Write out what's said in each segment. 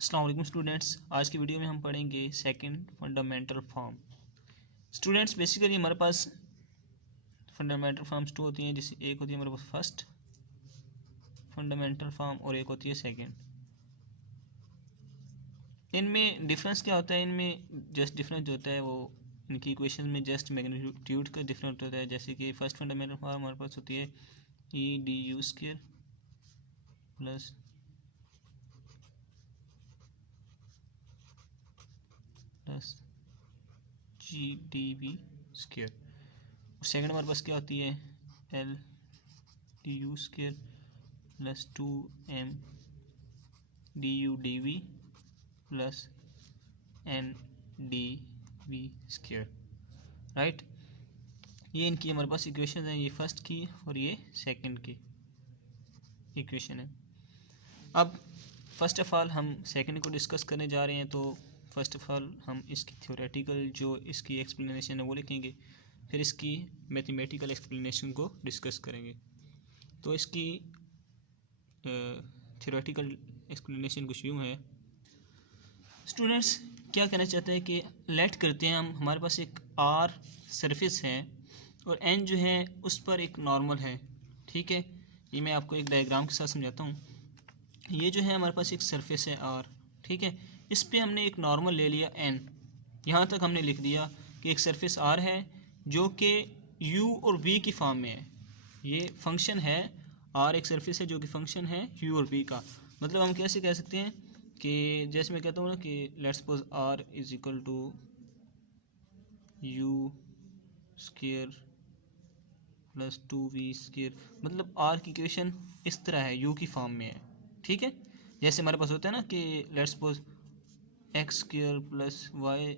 अस्सलाम वालेकुम स्टूडेंट्स। आज की वीडियो में हम पढ़ेंगे second fundamental form. Students basically हमारे पास फंडामेंटल फॉर्म्स टू होती हैं, जैसे एक होती है हमारे पास फर्स्ट फंडामेंटल फॉर्म और एक होती है सेकंड। इनमें डिफरेंस क्या होता है? इनमें जस्ट डिफरेंस जो होता है वो इनकी इक्वेशन में जस्ट मैग्नीट्यूड का डिफरेंस होता है। जैसे कि फर्स्ट फंडामेंटल फॉर्म हमारे पास होती है E/du² प्लस G/dv²। सेकंड हमारे पास क्या होती है L/du² plus 2m/du/dv plus n/dv²। Right, ये इनकी हमारे पास इक्वेशन है, ये फर्स्ट की और ये सेकंड की इक्वेशन है। अब फर्स्ट ऑफ ऑल हम सेकंड को डिस्कस करने जा रहे हैं, तो फर्स्ट ऑफ ऑल हम इसकी थ्योरेटिकल जो इसकी एक्सप्लेनेशन है वो लिखेंगे, फिर इसकी मैथमेटिकल एक्सप्लेनेशन को डिस्कस करेंगे। तो इसकी थ्योरेटिकल एक्सप्लेनेशन कुछ यूँ है। स्टूडेंट्स क्या कहना चाहते हैं कि लेट करते हैं हम, हमारे पास एक आर सरफेस है और एन जो है उस पर एक नॉर्मल है। ठीक है, ये मैं आपको एक डायग्राम के साथ समझाता हूँ। ये जो है हमारे पास एक सरफेस है आर, ठीक है, इस पे हमने एक नॉर्मल ले लिया एन। यहाँ तक हमने लिख दिया कि एक सरफेस आर है जो कि यू और वी की फॉर्म में है। ये फंक्शन है, आर एक सरफेस है जो कि फंक्शन है यू और वी का। मतलब हम कैसे कह सकते हैं कि जैसे मैं कहता हूँ ना कि let's suppose R is equal to u square plus 2v²। मतलब आर की इक्वेशन इस तरह है, यू की फॉर्म में है। ठीक है, जैसे हमारे पास होता है ना कि let's suppose x² plus y²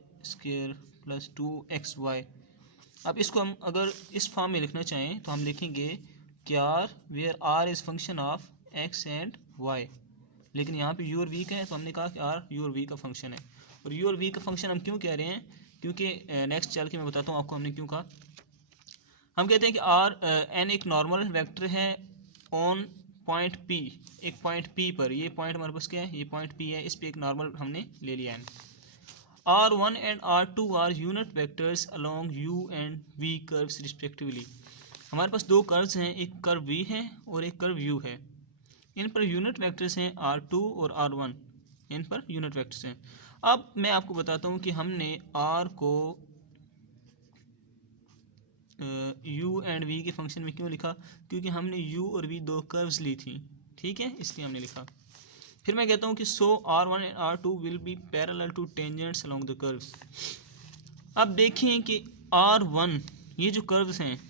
plus 2xy। अब इसको हम अगर इस फॉर्म में लिखना चाहें तो हम लिखेंगे कि R where R is function of x and y। लेकिन यहाँ पे u और v का है तो हमने कहा कि आर u और v का फंक्शन है। और u और v का फंक्शन हम क्यों कह रहे हैं? क्योंकि नेक्स्ट चल के मैं बताता हूँ आपको हमने क्यों कहा। हम कहते हैं कि आर एन एक नॉर्मल वेक्टर है ऑन पॉइंट P, एक पॉइंट P पर। ये पॉइंट हमारे पास क्या है? ये पॉइंट P है, इस पे एक नॉर्मल हमने ले लिया N. R1 and R2 are unit vectors along U and V curves respectively. हमारे पास दो कर्व्स हैं, एक कर्व V है और एक कर्व U है। इन पर यूनिट वेक्टर्स हैं R2 और R1, इन पर यूनिट वेक्टर्स हैं। अब मैं आपको बताता हूँ कि हमने R को U एंड V के फंक्शन में क्यों लिखा, क्योंकि हमने U और V दो कर्व्स ली थी। ठीक है, इसलिए हमने लिखा। फिर मैं कहता हूँ कि सो R1 and R2 will be parallel to tangents along the curves. अब देखें कि R1 ये जो कर्व्स हैं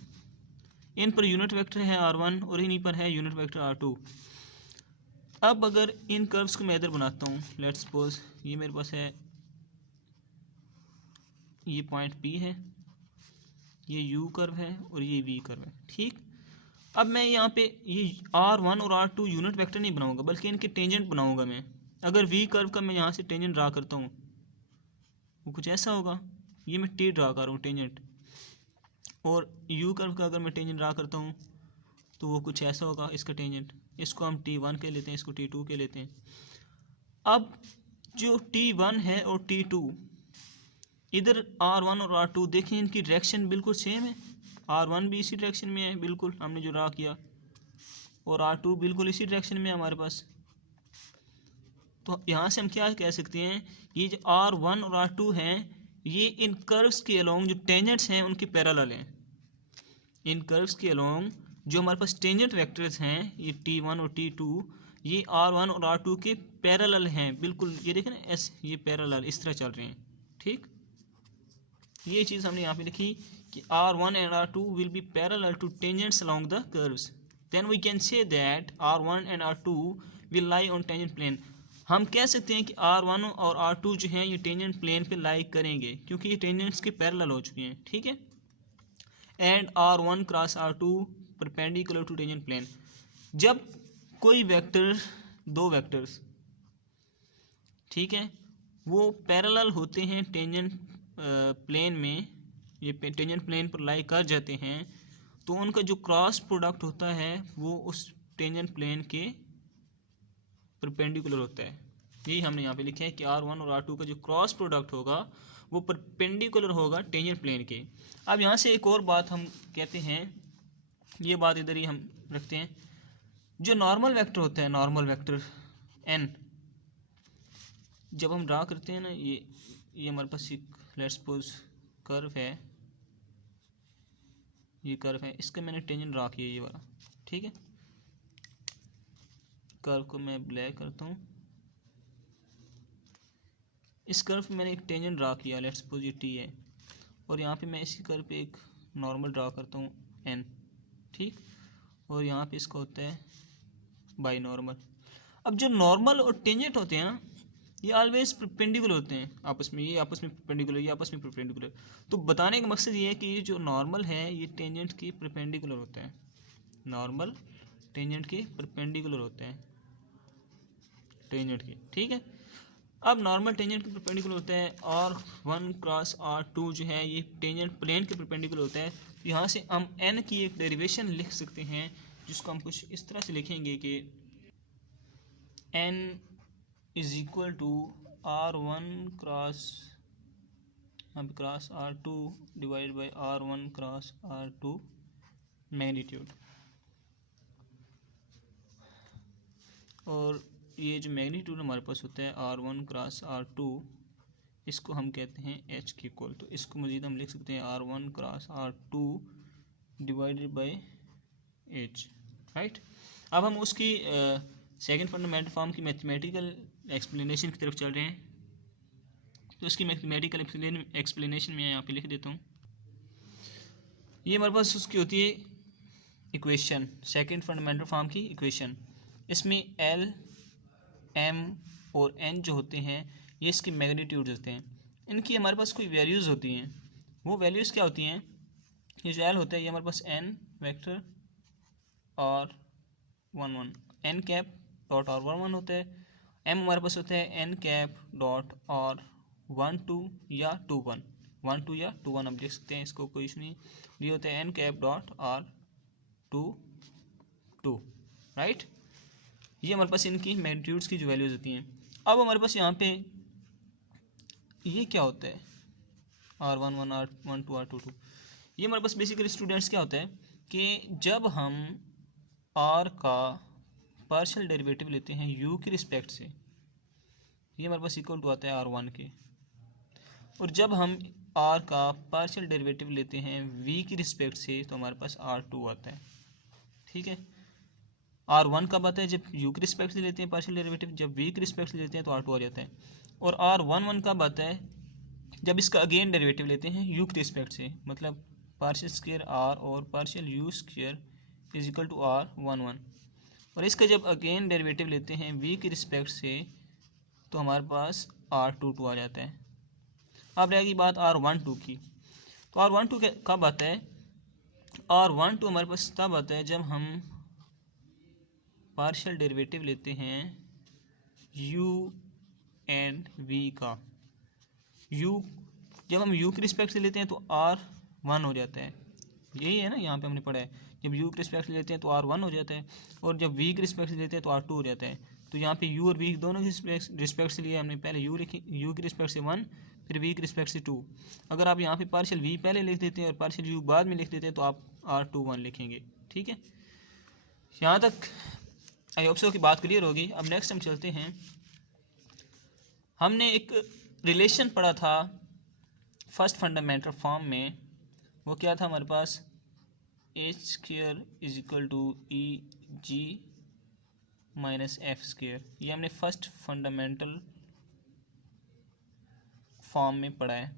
इन पर यूनिट वेक्टर है R1 और इन्हीं पर है यूनिट वेक्टर R2। अब अगर इन कर्व्स को मैं इधर बनाता हूँ, लेट्स सपोज ये मेरे पास है, ये पॉइंट P है, ये U कर्व है और ये V कर्व है। ठीक, अब मैं यहाँ पे ये R1 और R2 यूनिट वेक्टर नहीं बनाऊंगा बल्कि इनके टेंजेंट बनाऊंगा मैं। अगर V कर्व का मैं यहाँ से टेंजेंट ड्रा करता हूँ वो कुछ ऐसा होगा, ये मैं T ड्रा कर रहा हूँ टेंजेंट। और U कर्व का अगर मैं टेंजेंट ड्रा करता हूँ तो वो कुछ ऐसा होगा इसका टेंजेंट। इसको हम T1 के लेते हैं, इसको T2 के लेते हैं। अब जो T1 है और T2, इधर R1 और R2 देखें इनकी डायरेक्शन बिल्कुल सेम है। R1 भी इसी डायरेक्शन में है बिल्कुल हमने जो ड्रा किया, और R2 बिल्कुल इसी डायरेक्शन में है हमारे पास। तो यहाँ से हम क्या कह सकते हैं, ये जो R1 और R2 हैं ये इन कर्व्स के अलोंग जो टेंजेंट्स हैं उनके पैरेलल हैं। इन कर्व्स के अलोंग जो हमारे पास टेंजेंट वेक्टर्स हैं ये T1 और T2, ये R1 और R2 के पैरेलल हैं बिल्कुल। ये देखें ना ऐसे, ये पैरेलल इस तरह चल रहे हैं। ठीक, ये चीज़ हमने यहाँ पे लिखी कि R1 and R2 will be parallel to tangents along the curves, then we can say that R1 and R2 will lie on tangent plane. हम कह सकते हैं कि R1 और R2 जो हैं ये टेंजेंट प्लेन पे लाई करेंगे क्योंकि ये टेंजेंट्स के पैरेलल हो चुके हैं। ठीक है, and R1 cross R2 perpendicular to tangent plane. जब कोई वेक्टर, दो वेक्टर्स, ठीक है, वो पैरेलल होते हैं टेंजेंट प्लेन में, ये टेंजेंट प्लेन पर लाई कर जाते हैं, तो उनका जो क्रॉस प्रोडक्ट होता है वो उस टेंजेंट प्लेन के परपेंडिकुलर होता है। यही हमने यहाँ पे लिखा है कि R1 और R2 का जो क्रॉस प्रोडक्ट होगा वो परपेंडिकुलर होगा टेंजेंट प्लेन के। अब यहाँ से एक और बात हम कहते हैं, ये बात इधर ही हम रखते हैं, जो नॉर्मल वेक्टर होता है, नॉर्मल वेक्टर n, जब हम ड्रा करते हैं ना, ये हमारे पास एक लेट्स सपोज कर्व है, ये कर्व है, इसका मैंने टेंजेंट ड्रा किया ये वाला, ठीक है। कर्व को मैं ब्लैक करता हूँ, इस कर्व पे मैंने एक टेंजेंट ड्रा किया, लेट्स सपोज ये t है, और यहाँ पे मैं इसी कर्व पे एक नॉर्मल ड्रा करता हूँ n, ठीक, और यहाँ पे इसका होता है बाई नॉर्मल। अब जो नॉर्मल और टेंजेंट होते हैं ना, ये ऑलवेज परपेंडिकुलर होते हैं आपस में, ये आपस में परपेंडिकुलर, ये आपस में परपेंडिकुलर। तो बताने का मकसद ये है कि ये जो नॉर्मल है ये टेंजेंट के परपेंडिकुलर होते हैं, नॉर्मल टेंजेंट के परपेंडिकुलर होते हैं, टेंजेंट के, ठीक है। अब नॉर्मल टेंजेंट के परपेंडिकुलर होते हैं, और R1 क्रॉस R2 जो है ये टेंजेंट प्लेन के परपेंडिकुलर होता है। तो यहाँ से हम n की एक डेरिवेशन लिख सकते हैं, जिसको हम कुछ इस तरह से लिखेंगे कि n is equal to R1 cross, यहाँ पे cross R2 divide by R1 cross R2 magnitude. और ये जो मैग्नीट्यूड हमारे पास होता है R1 क्रॉस R2, इसको हम कहते हैं h की इक्वल। तो इसको मज़ीद हम लिख सकते हैं R1 cross R2 divided by h, right. अब हम उसकी सेकंड फंडामेंटल फॉर्म की मैथमेटिकल एक्सप्लेनेशन की तरफ चल रहे हैं। तो इसकी मैथमेटिकल एक्सप्लेनेशन मैं यहाँ पे लिख देता हूँ। ये हमारे पास उसकी होती है इक्वेशन, सेकंड फंडामेंटल फॉर्म की इक्वेशन। इसमें L, M और N जो होते हैं ये इसके मैग्नीट्यूड होते हैं। इनकी हमारे पास कोई वैल्यूज़ होती हैं, वो वैल्यूज़ क्या होती हैं? ये जो L होता है ये हमारे पास n वेक्टर और 1 1 n कैप डॉट और 1 1 होता है। M हमारे पास होता है n कैप डॉट और 1 2 या 2 1, 1 2 या 2 1 हम लिख सकते हैं, इसको कोई इशू नहीं। ये होता है n कैप डॉट और 2 2, राइट। ये हमारे पास इनकी मैग्नीट्यूड्स की जो वैल्यूज़ होती हैं। अब हमारे पास यहाँ पे ये क्या होता है R1 1 R1 2 R2 2। ये हमारे पास बेसिकली स्टूडेंट्स क्या होता है कि जब हम R का पार्शियल डेरिवेटिव लेते हैं U की रिस्पेक्ट से, ये हमारे पास इक्वल टू आता है R1 के, और जब हम R का पार्शियल डेरिवेटिव लेते हैं V की रिस्पेक्ट से तो हमारे पास R2 आता है, ठीक है। R1 कब आता है? जब U की रिस्पेक्ट से लेते हैं पार्शियल डेरिवेटिव, जब V की रिस्पेक्ट से लेते हैं तो R2 आ जाता है। और R1 1 कब आता है? जब इसका अगेन डेरिवेटिव लेते हैं U की रिस्पेक्ट से, मतलब पार्शियल स्क्वायर R और partial U square is equal to R1 1। और इसका जब अगेन डेरिवेटिव लेते हैं V की रिस्पेक्ट से तो हमारे पास R2 2 आ जाता है। अब रहेगी बात R1 2 की। तो R1 2 कब आता है? R1 2 हमारे पास तब आता है जब हम पार्शियल डेरिवेटिव लेते हैं U एंड V का। U जब हम U की रिस्पेक्ट से लेते हैं तो R1 हो जाता है, यही है ना, यहाँ पे हमने पढ़ा है। जब U की रिस्पेक्ट से लेते हैं तो R1 हो जाता है, और जब V की रिस्पेक्ट से लेते हैं तो R2 हो जाता है। तो यहाँ पे U और V दोनों की रिस्पेक्ट से लिए हमने पहले U की रिस्पेक्ट से 1, फिर V की रिस्पेक्ट से 2। अगर आप यहाँ पे पार्शियल V पहले लिख देते हैं और पार्शियल U बाद में लिख देते हैं तो आप R2 1 लिखेंगे, ठीक है। यहाँ तक आई होप सो की बात क्लियर होगी। अब नेक्स्ट हम चलते हैं, हमने एक रिलेशन पढ़ा था फर्स्ट फंडामेंटल फॉर्म में, वो क्या था हमारे पास? H square is equal to e g minus f square. ये हमने फर्स्ट फंडामेंटल फॉर्म में पढ़ा है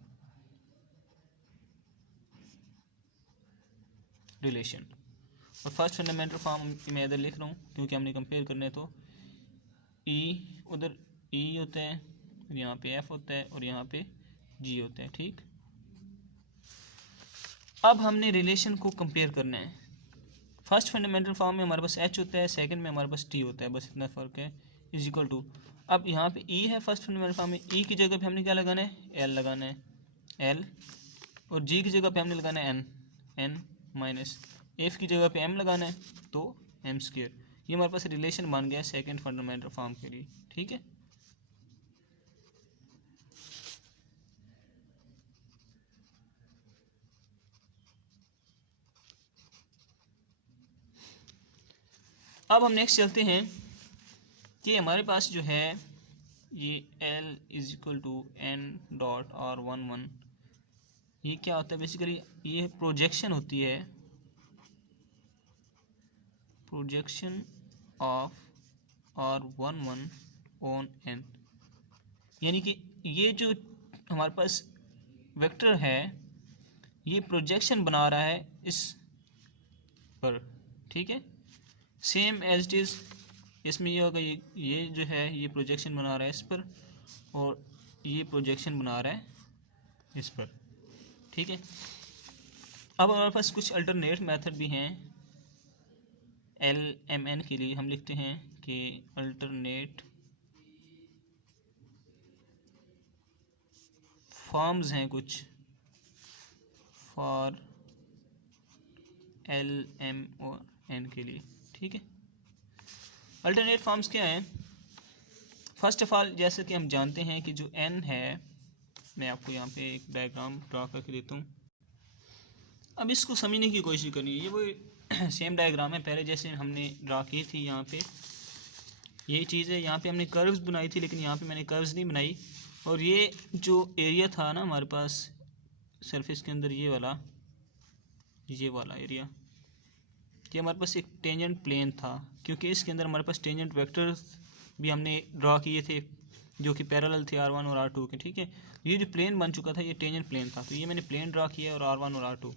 रिलेशन। और फर्स्ट फंडामेंटल फॉर्म मैं इधर लिख रहा हूँ क्योंकि हमने कंपेयर करना है। तो ई उधर ई होता है, यहाँ पे एफ होता है और यहाँ पे जी होता है, ठीक। अब हमने रिलेशन को कंपेयर करना है। फर्स्ट फंडामेंटल फॉर्म में हमारे पास एच होता है, सेकंड में हमारे पास टी होता है, बस इतना फ़र्क है। इज इक्वल टू, अब यहाँ पे ई है फर्स्ट फंडामेंटल फॉर्म में, ई की जगह पे हमने क्या लगाना है? एल लगाना है, एल। और जी की जगह पे हमने लगाना है एन, एन माइनस एफ की जगह पे एम लगाना है तो एम स्क्वायर। ये हमारे पास रिलेशन बन गया सेकंड फंडामेंटल फॉर्म के लिए, ठीक है। अब हम नेक्स्ट चलते हैं कि हमारे पास जो है ये L is equal to N dot R11, ये क्या होता है बेसिकली, ये प्रोजेक्शन होती है, projection of R11 on N, यानी कि ये जो हमारे पास वेक्टर है ये प्रोजेक्शन बना रहा है इस पर, ठीक है, सेम एज इट इज़। इसमें ये होगा, ये जो है ये प्रोजेक्शन बना रहा है इस पर और ये प्रोजेक्शन बना रहा है इस पर, ठीक है। अब हमारे पास कुछ अल्टरनेट मेथड भी हैं LMN के लिए। हम लिखते हैं कि अल्टरनेट फॉर्म्स हैं कुछ फॉर LMN के लिए, ठीक है। अल्टरनेट फॉर्म्स क्या हैं? फर्स्ट ऑफ ऑल जैसे कि हम जानते हैं कि जो N है, मैं आपको यहाँ पे एक डायग्राम ड्रा करके देता हूँ। अब इसको समझने की कोशिश करनी है, ये वो सेम डायग्राम है पहले जैसे हमने ड्रा की थी। यहाँ पे ये चीज़ है, यहाँ पे हमने कर्व्स बनाई थी, लेकिन यहाँ पे मैंने कर्व्स नहीं बनाई। और ये जो एरिया था ना हमारे पास सरफेस के अंदर, ये वाला एरिया, ये हमारे पास एक टेंजेंट प्लेन था, क्योंकि इसके अंदर हमारे पास टेंजेंट वेक्टर्स भी हमने ड्रा किए थे जो कि पैरेलल थे R1 और R2 के, ठीक है। ये जो प्लेन बन चुका था ये टेंजेंट प्लेन था, तो ये मैंने प्लेन ड्रा किया और R1 और R2।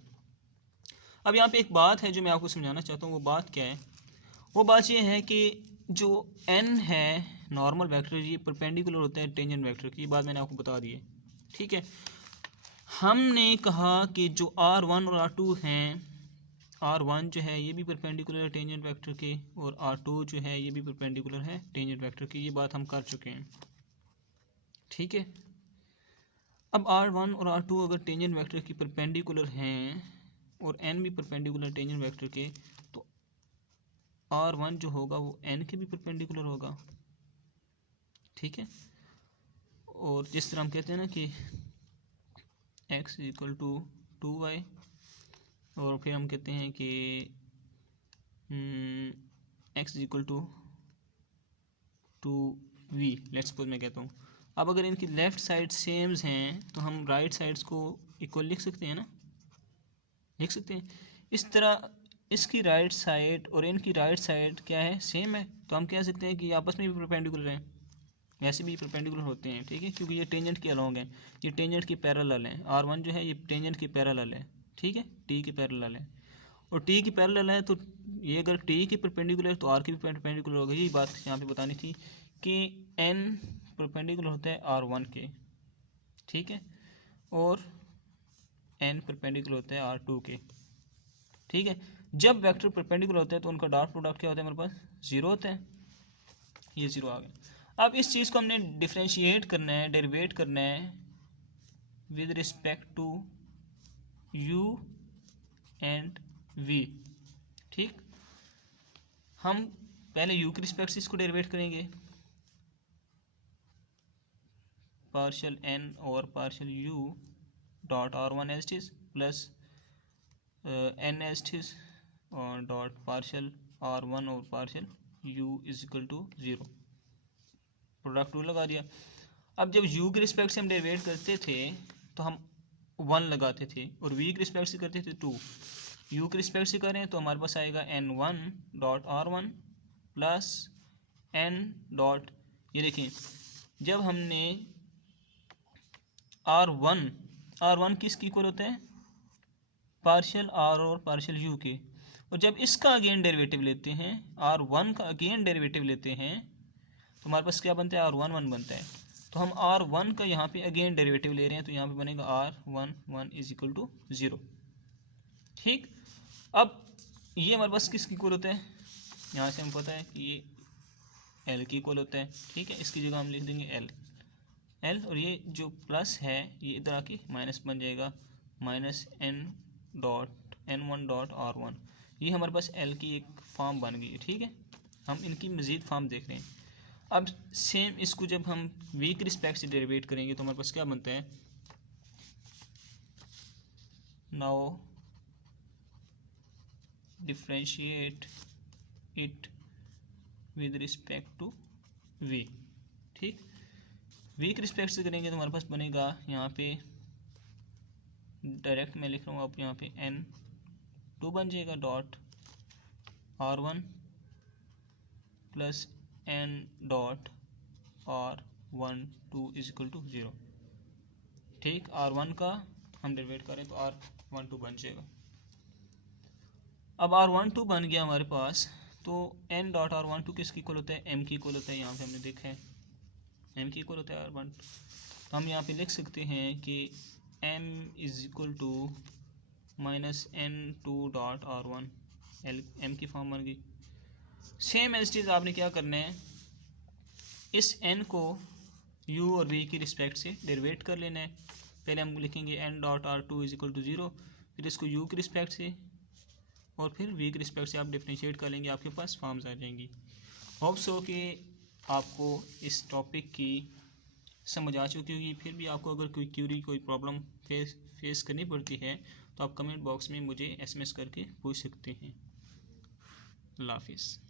अब यहाँ पे एक बात है जो मैं आपको समझाना चाहता हूँ। वो बात क्या है? वो बात ये है कि जो N है नॉर्मल वेक्टर, ये परपेंडिकुलर होता है टेंजेंट वेक्टर की, ये बात मैंने आपको बता दी है, ठीक है। हमने कहा कि जो R1 और R2 हैं, R1 जो है ये भी परपेंडिकुलर है टेंजेंट वेक्टर के, और R2 जो है ये भी परपेंडिकुलर है टेंजेंट वेक्टर की, ये बात हम कर चुके हैं, ठीक है। अब R1 और R2 अगर टेंजेंट वेक्टर की परपेंडिकुलर हैं और N भी परपेंडिकुलर टेंजेंट वेक्टर के, तो R1 जो होगा वो N के भी परपेंडिकुलर होगा, ठीक है। और जिस तरह हम कहते हैं ना कि x इक्वल टू 2y, और फिर हम कहते हैं कि x equal to 2v, let's suppose मैं कहता हूँ। अब अगर इनकी लेफ़्ट साइड सेम्स हैं तो हम राइट साइड्स को इक्वल लिख सकते हैं ना, लिख सकते हैं। इस तरह इसकी राइट साइड और इनकी राइट साइड क्या है, सेम है, तो हम कह सकते हैं कि आपस में भी परपेंडिकुलर हैं, वैसे भी परपेंडिकुलर होते हैं, ठीक है, क्योंकि ये टेंजेंट के अलॉन्ग हैं, ये टेंजेंट की पैरेलल हैं। R1 जो है ये टेंजेंट की पैरेलल है, ठीक है, T की पैरेलल है, और T की पैरेलल है तो ये अगर T की परपेंडिकुलर है तो R की भी परपेंडिकुलर होगा। यही बात यहाँ पे बतानी थी कि N परपेंडिकुलर होता है R1 के, ठीक है, और N परपेंडिकुलर होता है R2 के, ठीक है। जब वेक्टर परपेंडिकुलर होता है तो उनका डॉट प्रोडक्ट क्या होता है, हमारे पास 0 होता है, ये 0 आ गया। अब इस चीज़ को हमने डिफ्रेंशिएट करना है, डेरिवेट करना है with respect to u and v, ठीक। हम पहले u के रिस्पेक्ट से इसको डेरिवेट करेंगे, पार्शियल n और partial u dot R1 as it is plus n as it is और डॉट पार्शियल R1 और partial u is equal to 0, product टू लगा दिया। अब जब u के रिस्पेक्ट से हम डेरिवेट करते थे तो हम 1 लगाते थे, और v के रिस्पेक्ट से करते थे 2। u के रिस्पेक्ट से करें तो हमारे पास आएगा n1 dot R1 plus n dot, ये देखिए जब हमने R1 किसकी इक्वल होता है, पार्शियल R और पार्शियल u के, और जब इसका अगेन डेरिवेटिव लेते हैं, R1 का अगेन डेरिवेटिव लेते हैं, तो हमारे पास क्या बनता है, R11 बनता है। तो हम R1 का यहाँ पे अगेन डेरिवेटिव ले रहे हैं, तो यहाँ पे बनेगा R11 इज इक्वल टू 0, ठीक। अब ये हमारे पास किसकी इक्वल होता है, यहाँ से हम पता है कि ये L की इक्वल होता है, ठीक है। इसकी जगह हम लिख देंगे L, और ये जो प्लस है ये इधर आके माइनस बन जाएगा, माइनस N1 डॉट R1। ये हमारे पास L की एक फॉर्म बन गई है, ठीक है। हम इनकी मज़ीद फॉर्म देख रहे हैं। अब सेम इसको जब हम v के रिस्पेक्ट से डेरिवेट करेंगे तो हमारे पास क्या बनता है, now differentiate it with respect to v। ठीक, v के रिस्पेक्ट से करेंगे तो हमारे पास बनेगा यहाँ पे डायरेक्ट मैं लिख रहा हूँ, आप यहाँ पे n2 बन जाएगा dot r1 plus n dot r12 is equal to 0। ठीक, r1 का हम डेरिवेट करें तो r12 बन जाएगा। अब r12 बन गया हमारे पास, तो n डॉट r12 किसकी इक्वल होता है, m की इक्वल होता है। यहाँ पे हमने देखा है m की इक्वल होता है r12, तो हम यहाँ पे लिख सकते हैं कि m is equal to minus n2 dot r1, m की फॉर्म बन गई। सेम एज इट इज आपने क्या करना है, इस n को u और v की रिस्पेक्ट से डेरिवेट कर लेना है। पहले हम लिखेंगे n dot r2 is equal to 0, फिर इसको u की रिस्पेक्ट से और फिर v की रिस्पेक्ट से आप डिफरेंशिएट कर लेंगे, आपके पास फॉर्म्स आ जाएंगी। होप सो कि आपको इस टॉपिक की समझ आ चुकी होगी। फिर भी आपको अगर कोई क्यूरी, कोई प्रॉब्लम फेस करनी पड़ती है तो आप कमेंट बॉक्स में मुझे SMS करके पूछ सकते हैं। अल्लाह हाफिज़।